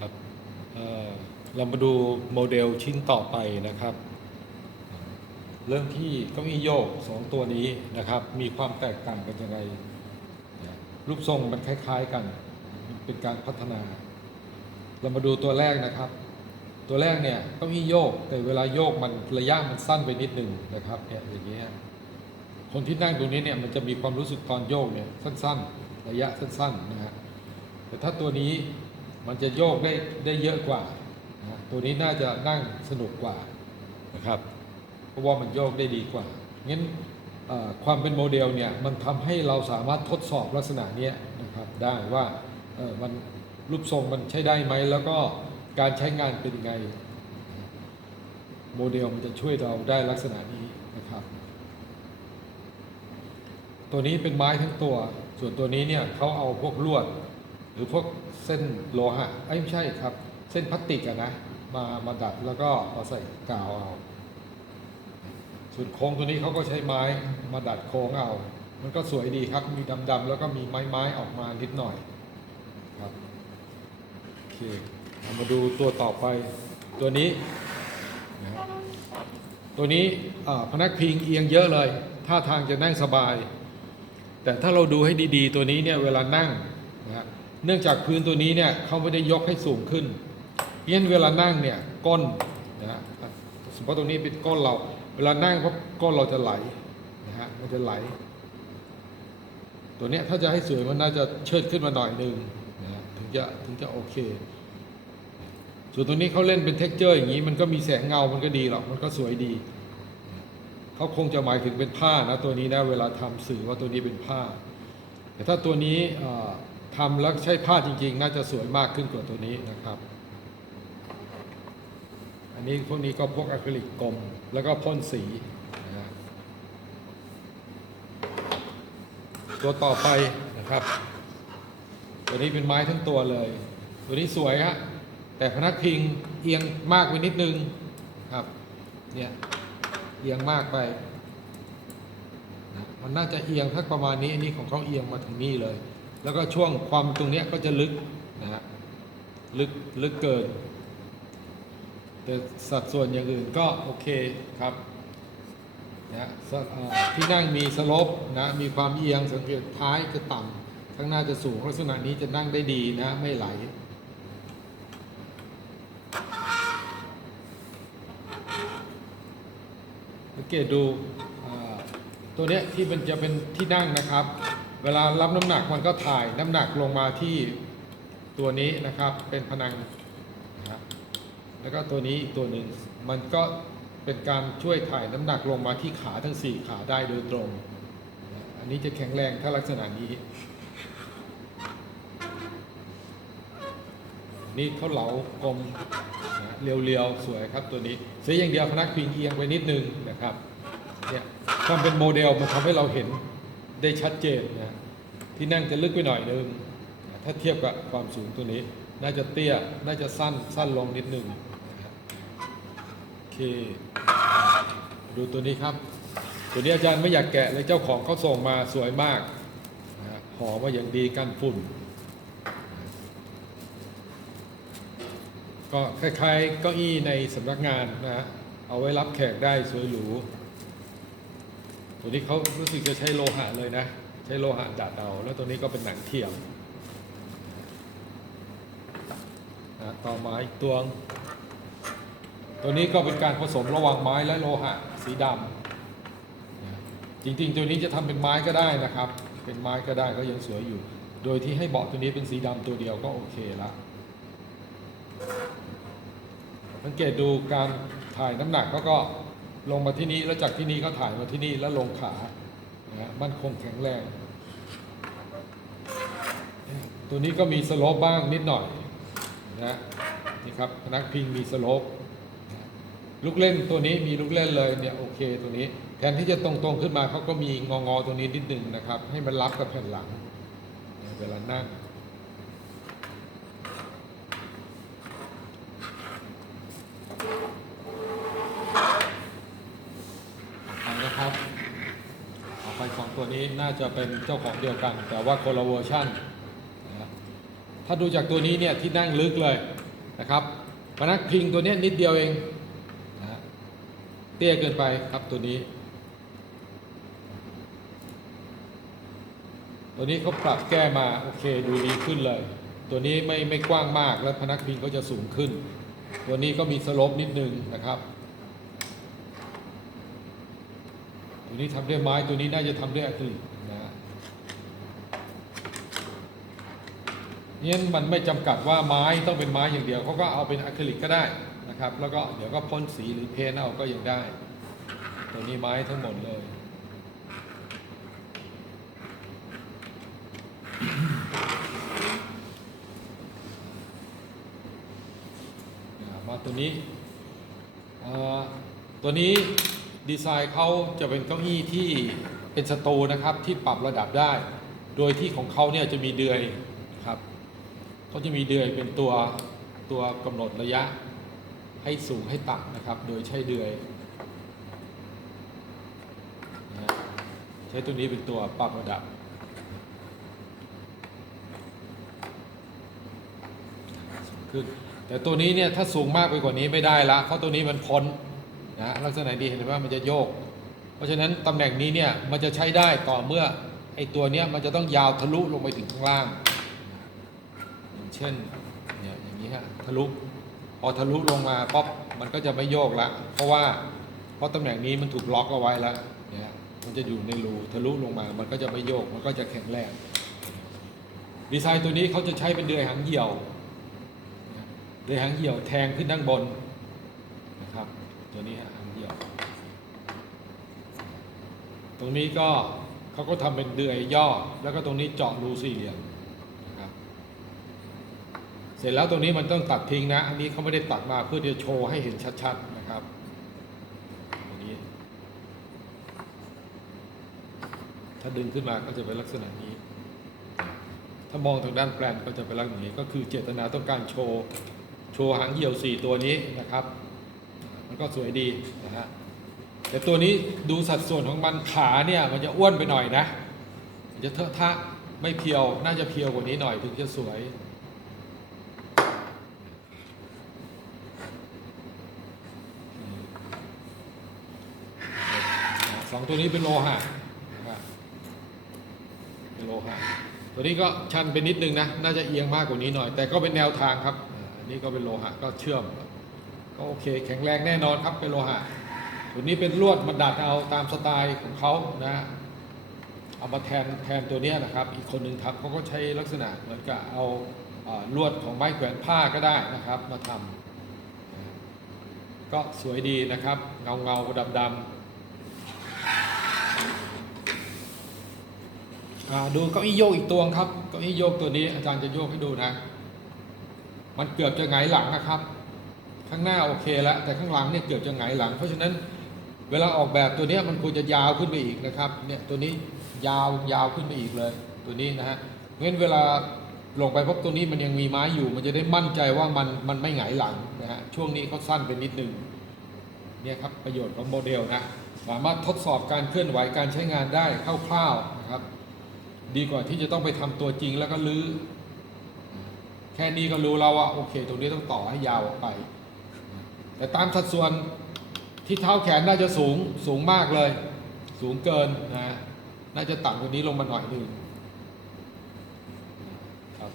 ครับเเรามาดูโมเดลชิ้นต่อไปนะครับ เริ่มที่เก้าอี้โยกสองตัวนี้นะครับ มีความแตกต่างกันยังไงรูปทรงมันคล้าย ๆกันมัน เป็นการพัฒนา เรามาดูตัวแรกนะครับ ตัวแรกเนี่ยเก้าอี้โยก แต่เวลาโยกมันระยะมันสั้นไปนิดหนึ่งนะครับเนี่ยอย่างเงี้ยคนที่นั่งตรงนี้เนี่ยมันจะมีความรู้สึกตอนโยกเนี่ยสั้น ๆ ระยะสั้นๆนะฮะแต่ถ้าตัวนี้ มันจะโยกได้ได้เยอะกว่า ตัวนี้น่าจะนั่งสนุกกว่านะครับ เพราะว่ามันโยกได้ดีกว่า งั้นความเป็นโมเดลเนี่ยมันทำให้เราสามารถทดสอบลักษณะนี้นะครับได้ว่ามันรูปทรงมันใช้ได้ไหม แล้วก็การใช้งานเป็นยังไง โมเดลมันจะช่วยเราได้ลักษณะนี้นะครับ ตัวนี้เป็นไม้ทั้งตัว ส่วนตัวนี้เนี่ยเขาเอาพวกลวด รือพวกเส้นโลหะเอ้ไม่ใช่ครับ เส้นพลาสติกอะนะมามาดัดแล้วก็เอาใส่กาวเอาส่วนโค้งตัวนี้เขาก็ใช้ไม้มาดัดโค้งเอา มันก็สวยดีครับ มีดำๆแล้วก็มีไม้ๆออกมานิดหน่อยครับโอเคเรามาดูตัวต่อไปตัวนี้นะตัวนี้พนักพิงเอียงเยอะเลยท่าทางจะนั่งสบาย แต่ถ้าเราดูให้ดีๆ ตัวนี้เนี่ยเวลานั่งนะฮะ เนื่องจากพื้นตัวนี้เนี่ยเขาไม่ได้ยกให้สูงขึ้นเพราะฉะนั้นเวลานั่งเนี่ยก้นนะฮะสมมติตรงนี้เป็นก้นเรา เวลานั่งปั๊บก้นเราจะไหลนะฮะมันจะไหล ตัวเนี้ยถ้าจะให้สวยมันน่าจะเชิดขึ้นมาหน่อยหนึงนะฮะถึงจะถึงจะโอเค ส่วนตัวนี้เขาเล่นเป็นเท็กเจอร์อย่างนี้ มันก็มีแสงเงามันก็ดีหรอกมันก็สวยดีเขาคงจะหมายถึงเป็นผ้านะตัวนี้นะเวลาทำสื่อว่าตัวนี้เป็นผ้า แต่ถ้าตัวนี้อ่อ ทำแล้วใช้ผ้าจริง ๆ น่าจะสวยมากขึ้นกว่าตัวนี้นะครับ อันนี้พวกนี้ก็พวกอะคริลิกกลมแล้วก็พ่นสีนะตัวต่อไปนะครับ ตัวนี้เป็นไม้ทั้งตัวเลย ตัวนี้สวยฮะแต่พนักพิงเอียงมากไปนิดนึงครับเนี่ยเอียงมากไปมันน่าจะเอียงทักประมาณนี้อันนี้ของเขาเอียงมาถึงนี่เลย แล้วก็ช่วงความตรงนี้ก็จะลึกนะฮะลึกลึกเกิน แต่สัดส่วนอย่างอื่นก็โอเคครับนะที่นั่งมีสลปนะมีความเอียงสังเกตท้ายจะต่ำข้างหน้าจะสูงลักษณะนี้จะนั่งได้ดีนะไม่ไหลสังเกตดูตัวเนี้ยที่มันจะเป็นที่นั่งนะครับ เวลารับน้ำหนักมันก็ถ่ายน้ำหนักลงมาที่ตัวนี้นะครับ เป็นพนังนะครับแล้วก็ตัวนี้อีกตัวหนึ่งมันก็เป็นการช่วยถ่ายน้ำหนักลงมาที่ขาทั้ง 4 ขาได้โดยตรง อันนี้จะแข็งแรงถ้าลักษณะนี้ นี่เขาเหลากลมนะเรียวๆ สวยครับตัวนี้เสียอย่างเดียวพนักพิงเอียงไปนิดนึงนะครับเนี่ยความเป็นโมเดลมันทำให้เราเห็น ได้ชัดเจนนะที่นั่งจะลึกไปหน่อยนึงถ้าเทียบกับความสูงตัวนี้ น่าจะเตี้ย น่าจะสั้นสั้นลงนิดนึงโอเค ดูตัวนี้ครับ ตัวนี้อาจารย์ไม่อยากแกะเลยเจ้าของเขาส่งมาสวยมากห่อมาอย่างดีกันฝุ่น ก็คล้ายๆเก้าอี้ในสำนักงานนะฮะเอาไว้รับแขกได้สวยหรู ตัวนี้เขารู้สึกจะใช้โลหะเลยนะ ใช้โลหะดัดเอา แล้วตัวนี้ก็เป็นหนังเทียมนะต่อมาอีกตัวตัวนี้ก็เป็นการผสมระหว่างไม้และโลหะสีดำจริงๆ ตัวนี้จะทำเป็นไม้ก็ได้นะครับ เป็นไม้ก็ได้ก็ยังสวยอยู่ โดยที่ให้เบาะตัวนี้เป็นสีดำตัวเดียวก็โอเคละสังเกตดูการถ่ายน้ำหนักเขาก็ ลงมาที่นี้แล้วจากที่นี้ก็ถ่ายมาที่นี่แล้วลงขานะฮะมันคงแข็งแรง ตัวนี้ก็มีสโลปบ้างนิดหน่อยนะนี่ครับนักพิงมีสโลปลูกเล่นตัวนี้มีลูกเล่นเลยเนี่ยโอเคตัวนี้ แทนที่จะตรงๆขึ้นมาเขาก็มีงองอๆตัวนี้นิดหนึงนะครับ ให้มันรับกับแผ่นหลังเวลานั่ง เอานะครับเอาไปสองตัว น่าจะเป็นเจ้าของเดียวกัน แต่ว่าคนละเวอร์ชันนะถ้าดูจากตัวนี้เนี่ยที่นั่งลึกเลยนะครับพนักพิงตัวนี้นิดเดียวเองนะเตี้ยเกินไปครับตัวนี้ ตัวนี้เขาปรับแก้มาโอเคดูดีขึ้นเลย ตัวนี้ไม่ไม่กว้างมากแล้วพนักพิงก็จะสูงขึ้น ตัวนี้ก็มีสลปนิดนึงนะครับ ตัว นี้ทำด้วยไม้ตัวนี้น่าจะทำด้วยอะคริลิกนะฮะเนี่ยมันไม่จำกัดว่าไม้ต้องเป็นไม้อย่างเดียวเขาก็เอาเป็นอะคริลิกก็ได้นะครับ แล้วก็เดี๋ยวก็พ่นสีหรือเพ้นท์เอาก็ยังได้ ตัวนี้ไม้ทั้งหมดเลยมาตัวนี้ตัวนี้ ดีไซน์เขาจะเป็นเก้าอี้ที่เป็นสตูนะครับที่ปรับระดับได้ โดยที่ของเขาเนี่ยจะมีเดือยครับเขาจะมีเดือยเป็นตัวตัวกำหนดระยะให้สูงให้ต่ำนะครับ โดยใช้เดือยใช้ตัวนี้เป็นตัวปรับระดับ ขึ้นแต่ตัวนี้เนี่ยถ้าสูงมากไปกว่านี้ไม่ได้ละเพราะตัวนี้มันพ้น นะลักษณะดีเห็นไหมว่ามันจะโยก เพราะฉะนั้นตำแหน่งนี้เนี่ยมันจะใช้ได้ต่อเมื่อไอตัวเนี้ยมันจะต้องยาวทะลุลงไปถึงข้างล่าง อย่างเช่นเนี่ยอย่างนี้ฮะทะลุพอทะลุลงมาป๊อปมันก็จะไม่โยกละเพราะว่าเพราะตำแหน่งนี้มันถูกล็อกเอาไว้แล้วเนี่ยมันจะอยู่ในรูทะลุลงมา มันก็จะไม่โยก มันก็จะแข็งแรงดีไซน์ตัวนี้เขาจะใช้เป็นเดือยหางเหี่ยวโดยหางเหี่ยวแทงขึ้นด้านบนนะครับ ตัวนี้ฮะหางเหี่ยว ตรงนี้ก็เขาก็ทำเป็นเดือยย่อ แล้วก็ตรงนี้เจาะรูสี่เหลี่ยมนะครับเสร็จแล้วตรงนี้มันต้องตัดทิ้งนะ อันนี้เขาไม่ได้ตัดมาเพื่อจะโชว์ให้เห็นชัดๆนะครับตรงนี้ ถ้าดึงขึ้นมาก็จะเป็นลักษณะนี้ ถ้ามองทางด้านแปลนก็จะเป็นลักษณะนี้ก็คือเจตนาต้องการโชว์โชว์หางเหี่ยว 4 ตัวนี้นะครับ มันก็สวยดีนะฮะแต่ตัวนี้ดูสัดส่วนของมันขาเนี่ยมันจะอ้วนไปหน่อยนะมันจะเทอะทะไม่เพียวน่าจะเพียวกว่านี้หน่อยถึงจะสวยสองตัวนี้เป็นโลหะเป็นโลหะตัวนี้ก็ชันไปนิดนึงนะ น่าจะเอียงมากกว่านี้หน่อย แต่ก็เป็นแนวทางครับนนี้ก็เป็นโลหะก็เชื่อม ก็โอเค แข็งแรงแน่นอนครับเป็นโลหะตัวนี้เป็นลวดมาดัดเอาตามสไตล์ของเขานะเอามาแทนแทนตัวนี้นะครับ อีกคนหนึ่งทับเขาก็ใช้ลักษณะเหมือนกับเอาลวดของไม้แขวนผ้าก็ได้นะครับ มาทำก็สวยดีนะครับ เงาเงาดำดำดูเก้าอี้โยกอีกตัวครับเก้าอี้โยกตัวนี้อาจารย์จะโยกให้ดูนะ มันเกือบจะหงหลังนะครับ ข้างหน้าโอเคแล้วแต่ข้างหลังเนี่ยเกือบจะหงายหลัง เพราะฉะนั้นเวลาออกแบบตัวนี้มันควรจะยาวขึ้นไปอีกนะครับเนี่ยตัวนี้ยาวยาวขึ้นไปอีกเลย ตัวนี้นะฮะเพราะฉะนั้นเวลาลงไปพบตัวนี้มันยังมีไม้อยู่ มันจะได้มั่นใจว่ามันมันไม่หงายหลังนะฮะช่วงนี้เขาสั้นไปนิดนึงเนี่ยครับประโยชน์ของโมเดลนะสามารถทดสอบการเคลื่อนไหวการใช้งานได้คร่าวๆนะครับ ดีกว่าที่จะต้องไปทำตัวจริงแล้วก็ลื้อแค่นี้ก็รู้แล้วว่าโอเค ตรงนี้ต้องต่อให้ยาวออกไป แต่ตามสัดส่วนที่เท้าแขนน่าจะสูงสูงมากเลย สูงเกินนะฮะน่าจะต่ำกว่านี้ลงมาหน่อยหนึ่งครับ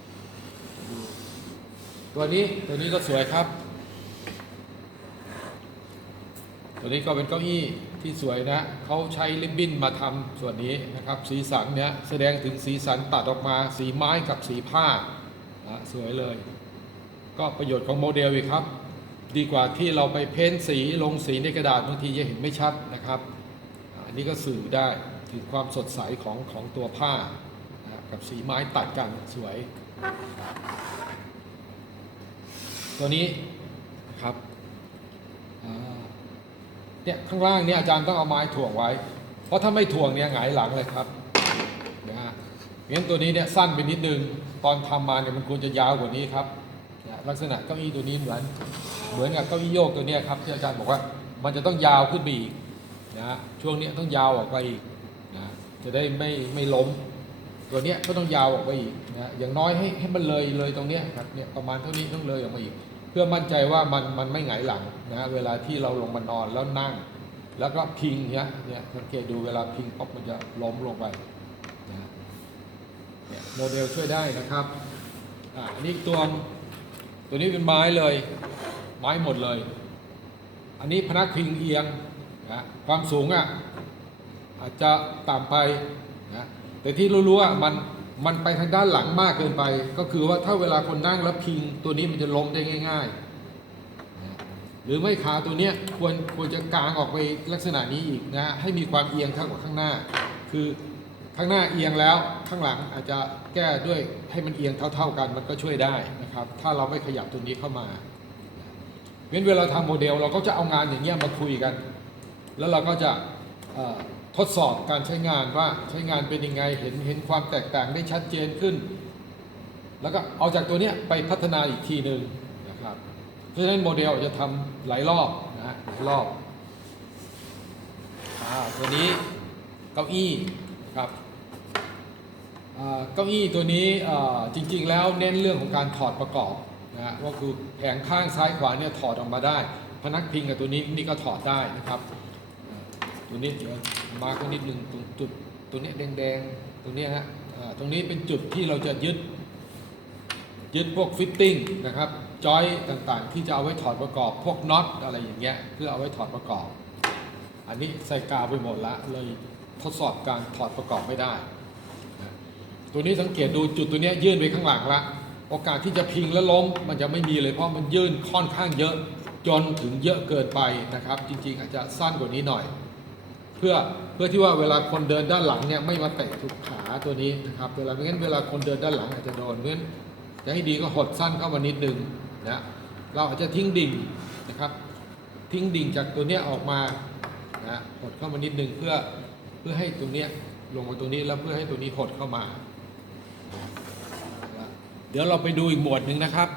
ตัวนี้ตัวนี้ก็สวยครับ ตัวนี้ก็เป็นเก้าอี้ที่สวยนะเขาใช้ริบบิ้นมาทำส่วนนี้นะครับ สีสันเนี้ยแสดงถึงสีสันตัดออกมาสีไม้กับสีผ้านะสวยเลย ก็ประโยชน์ของโมเดลอีกครับ ดีกว่าที่เราไปเพ้นสีลงสีในกระดาษบางทีจะเห็นไม่ชัดนะครับ อันนี้ก็สื่อได้ถึงความสดใสของของตัวผ้านะกับสีไม้ตัดกันสวย ตัวนี้นะครับเนี่ยข้างล่างเนี่ยอาจารย์ต้องเอาไม้ถ่วงไว้ เพราะถ้าไม่ถ่วงเนี่ยหงายหลังเลยครับนะฮะงั้นตัวนี้เนี่ยสั้นไปนิดนึง ตอนทำมาเนี่ยมันควรจะยาวกว่านี้ครับ ลักษณะเก้าอี้ตัวนี้เหมือน เหมือนกับเก้าอี้โยกตัวนี้ครับที่อาจารย์บอกว่ามันจะต้องยาวขึ้นไปอีกนะฮะช่วงนี้ต้องยาวออกไปอีกนะจะได้ไม่ไม่ล้ม ตัวนี้ก็ต้องยาวออกไปอีกนะอย่างน้อยให้ให้มันเลยเลยตรงนี้ครับเนี่ยประมาณเท่านี้ต้องเลยออกมาอีก เพื่อมั่นใจว่ามันมันไม่หงายหลังนะเวลาที่เราลงมานอนแล้วนั่ง แล้วก็พิงเนี้ยเนี่ยสังเกตดูเวลาพิงปุ๊บมันจะล้มลงไปนะเนี่ยโมเดลช่วยได้นะครับอ่านนี้ตัวตัวนี้เป็นไม้เลย ไม้หมดเลย อันนี้พนักพิงเอียงนะความสูงอะอาจจะต่ำไปนะแต่ที่รู้ๆอะมันมันไปทางด้านหลังมากเกินไป ก็คือว่าถ้าเวลาคนนั่งแล้วพิงตัวนี้มันจะล้มได้ง่ายๆนะหรือไม่ขาตัวเนี้ยควรควรจะกางออกไปลักษณะนี้อีกนะให้มีความเอียงเท่ากับข้างหน้า คือข้างหน้าเอียงแล้วข้างหลังอาจจะแก้ด้วยให้มันเอียงเท่า ๆกันมันก็ช่วยได้นะครับ ถ้าเราไม่ขยับตัวนี้เข้ามา งั้นเวลาทำโมเดลเราก็จะเอางานอย่างเงี้ยมาคุยกัน แล้วเราก็จะทดสอบการใช้งานว่าใช้งานเป็นยังไงเห็นเห็นความแตกต่างได้ชัดเจนขึ้น แล้วก็เอาจากตัวเนี้ยไปพัฒนาอีกทีหนึ่งนะครับเพราะฉะนั้นโมเดลจะทำหลายรอบนะหลายรอบอตัวนี้เก้าอี้ครับเก้าอี้ตัวนี้จริงๆแล้วเน้นเรื่องของการถอดประกอบ นะฮะว่าคือแผงข้างซ้ายขวาเนี่ยถอดออกมาได้ พนักพิงกับตัวนี้นี่ก็ถอดได้นะครับ ตัวนี้เดี๋ยวมาร์กไว้นิดนึงตรงจุดตัวนี้แดงๆตรงนี้ฮะตรงนี้เป็นจุดที่เราจะยึด ยึดพวกฟิตติ้งนะครับจอยต่างๆ ที่จะเอาไว้ถอดประกอบ พวกน็อตอะไรอย่างเงี้ยเพื่อเอาไว้ถอดประกอบ อันนี้ใส่กาวไปหมดละเลยทดสอบการถอดประกอบไม่ได้ ตัวนี้สังเกตดูจุดตัวนี้ยื่นไปข้างหลังละ โอกาสที่จะพิงและล้มมันจะไม่มีเลยเพราะมันยื่นค่อนข้างเยอะจนถึงเยอะเกินไปนะครับ จริงๆ อาจจะสั้นกว่านี้หน่อย เพื่อเพื่อที่ว่าเวลาคนเดินด้านหลังเนี่ยไม่มาเตะทุกขาตัวนี้นะครับเวลาไม่งั้นเวลาคนเดินด้านหลังอาจจะโดนเพราะฉะนั้นจะให้ดีก็หดสั้นเข้ามานิดนึงนะเราอาจจะทิ้งดิ่งนะครับ ทิ้งดิ่งจากตัวเนี้ยออกมานะหดเข้ามานิดนึงเพื่อเพื่อให้ตรงเนี้ยลงมาตรงนี้แล้วเพื่อให้ตัวนี้หดเข้ามา เดี๋ยวเราไปดูอีกหมวดหนึ่งนะครับ